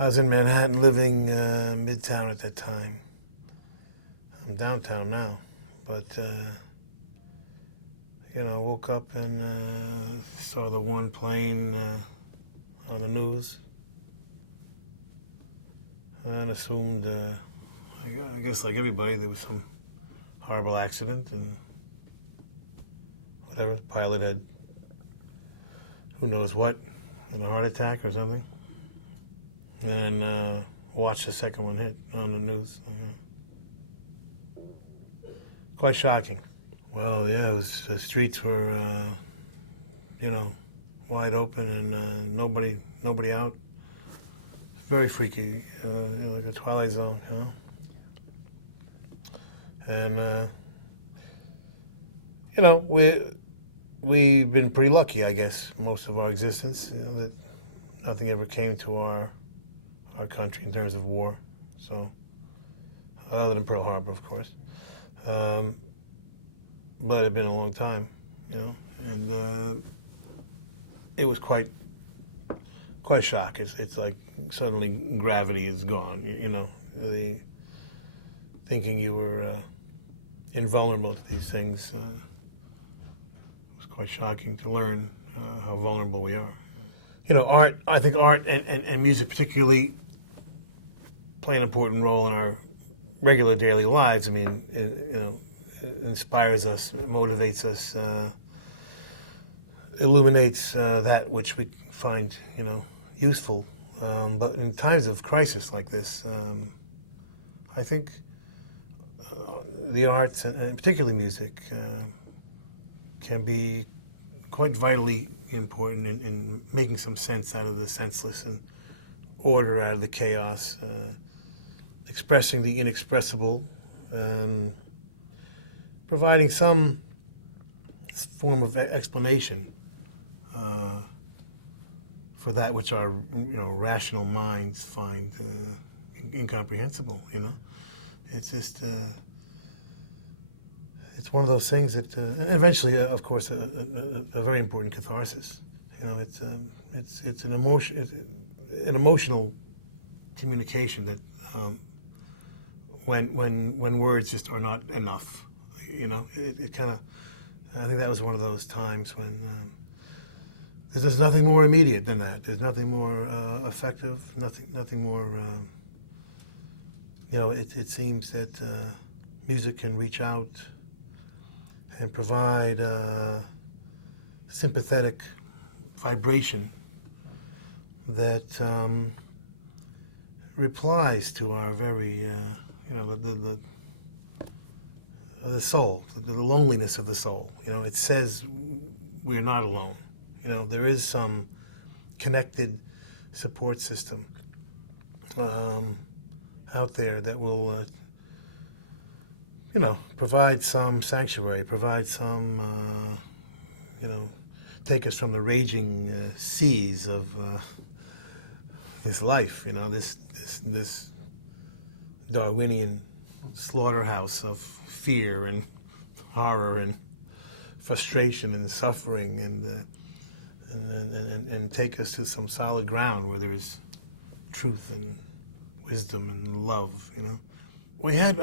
I was in Manhattan living midtown at that time. I'm downtown now, but woke up and saw the one plane on the news and assumed, I guess like everybody, there was some horrible accident and whatever. The pilot had who knows what, a heart attack or something. And watched the second one hit on the news. Quite shocking. Well, yeah, the streets were, wide open and nobody out. Very freaky, like a Twilight Zone, And, we've been pretty lucky, I guess, most of our existence, that nothing ever came to our country in terms of war. So, other than Pearl Harbor, of course. But it had been a long time, and it was quite a shock. It's like suddenly gravity is gone, the thinking you were invulnerable to these things was quite shocking to learn how vulnerable we are. I think art and music particularly play an important role in our regular daily lives. I mean, it inspires us, motivates us, illuminates that which we find, useful. But in times of crisis like this, I think the arts, and particularly music, can be quite vitally important in making some sense out of the senseless and order out of the chaos, expressing the inexpressible, providing some form of explanation for that which our rational minds find incomprehensible. It's just it's one of those things that eventually, of course, a very important catharsis. It's an emotional communication that when words just are not enough. It kind of, I think that was one of those times when there's nothing more immediate than that. There's nothing more effective, nothing more, it seems that music can reach out and provide sympathetic vibration that replies to our very, the soul, the loneliness of the soul. It says we're not alone. There is some connected support system out there that will, provide some sanctuary, provide some, take us from the raging seas of this life, this Darwinian slaughterhouse of fear and horror and frustration and suffering, and take us to some solid ground where there is truth and wisdom and love. We had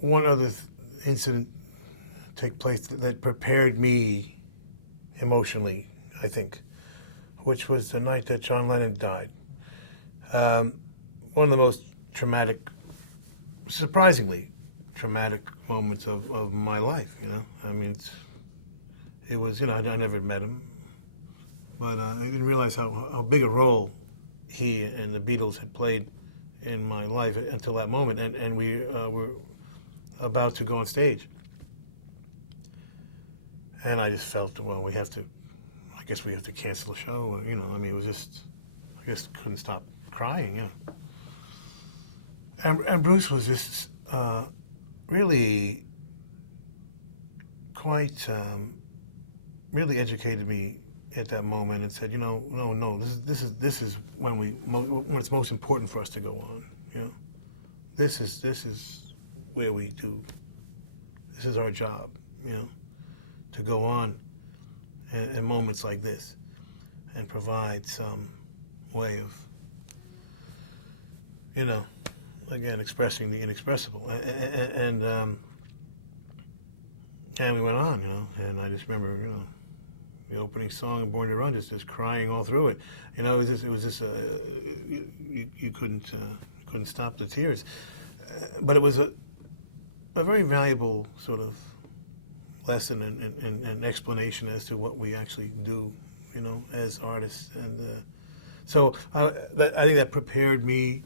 one other incident take place that prepared me emotionally, I think, which was the night that John Lennon died. One of the most traumatic, surprisingly traumatic moments of my life. I mean, it was, I never met him, but I didn't realize how big a role he and the Beatles had played in my life until that moment, and we were about to go on stage. And I just felt, well, I guess we have to cancel the show. It was just, I just couldn't stop crying. And Bruce was just really quite, really educated me at that moment and said, no, this is when it's most important for us to go on. This is where we do. This is our job. To go on in moments like this and provide some way of you know, again, expressing the inexpressible. And we went on, you know, and I just remember, you know, the opening song of Born to Run, just crying all through it. You know, it was just you couldn't stop the tears. But it was a very valuable sort of lesson and explanation as to what we actually do, you know, as artists. And so I think that prepared me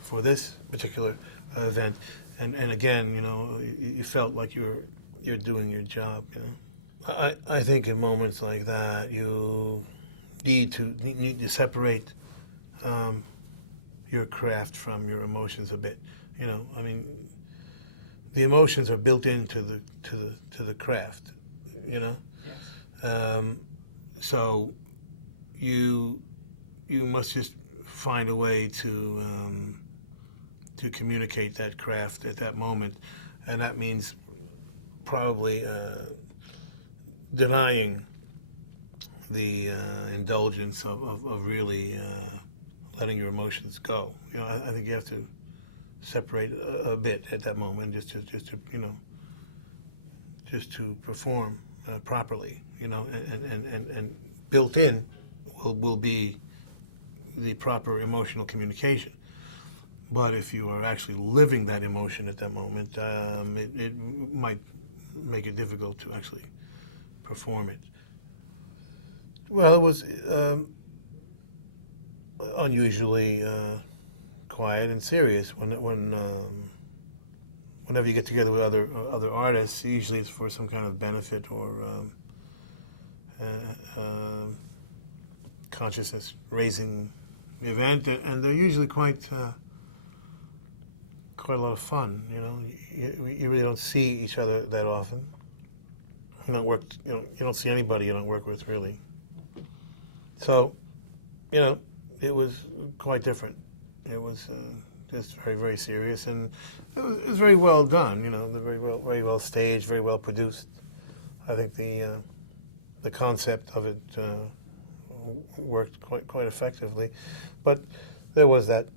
for this particular event. And again, you know, you felt like you're doing your job, you know. I think in moments like that, you need to separate your craft from your emotions a bit. You know, I mean, the emotions are built into the craft. You know, Yes. So you must just find a way to communicate that craft at that moment, and that means probably denying the indulgence of really letting your emotions go. You know, I think you have to separate a bit at that moment, just to you know, just to perform properly. You know, and built in will be the proper emotional communication. But if you are actually living that emotion at that moment, it might make it difficult to actually perform it. Well, it was unusually quiet and serious. Whenever you get together with other artists, usually it's for some kind of benefit or consciousness raising event, and they're usually quite a lot of fun. You know, you really don't see each other that often. You don't work. You don't see anybody you don't work with really. So, you know, it was quite different. It was just very, very serious, and it was very well done. You know, very well staged, very well produced. I think the concept of it worked quite effectively, but there was that.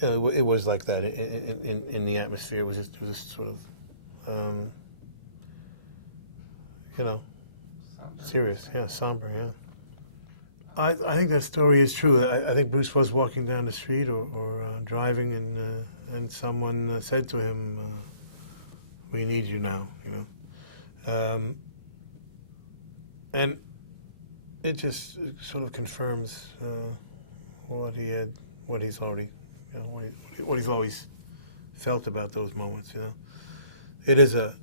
It was like that in the atmosphere. It was just sort of, you know, Somber. serious. Yeah, somber. Yeah. I think that story is true. I think Bruce was walking down the street or driving, and someone said to him, "We need you now," you know, and it just sort of confirms what he's already, you know, what he's always felt about those moments. You know, it is a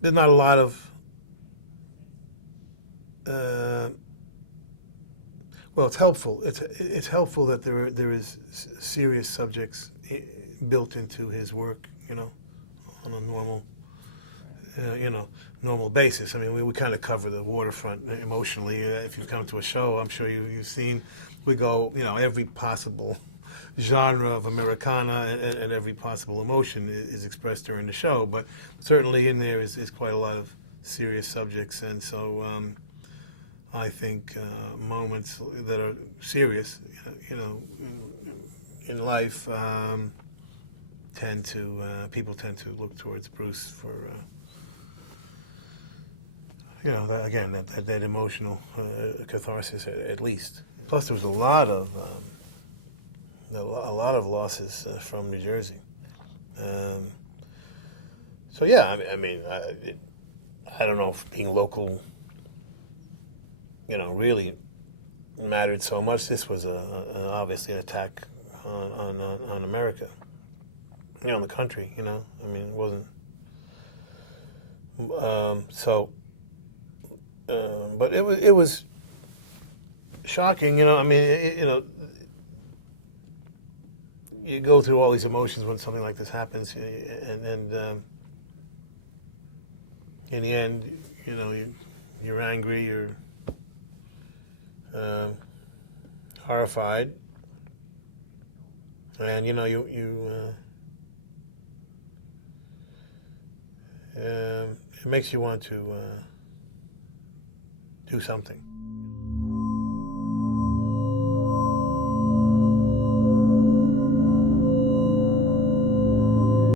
there's not a lot of well, it's helpful. It's helpful that there is serious subjects built into his work, you know, on a normal, you know, normal basis. I mean, we kind of cover the waterfront emotionally. If you've come to a show, I'm sure you've seen. We go, you know, every possible genre of Americana and every possible emotion is expressed during the show. But certainly in there is quite a lot of serious subjects, and so. I think moments that are serious, you know, in life, people tend to look towards Bruce for, you know, that emotional catharsis at least. Plus, there was a lot of losses from New Jersey. So yeah, I mean, I don't know if being local, you know, really mattered so much. This was obviously an attack on America, you know, on the country. You know, I mean, it wasn't. But it was shocking. You know, I mean, you know, you go through all these emotions when something like this happens, and in the end, you know, you're angry, you're horrified, and you know it makes you want to do something.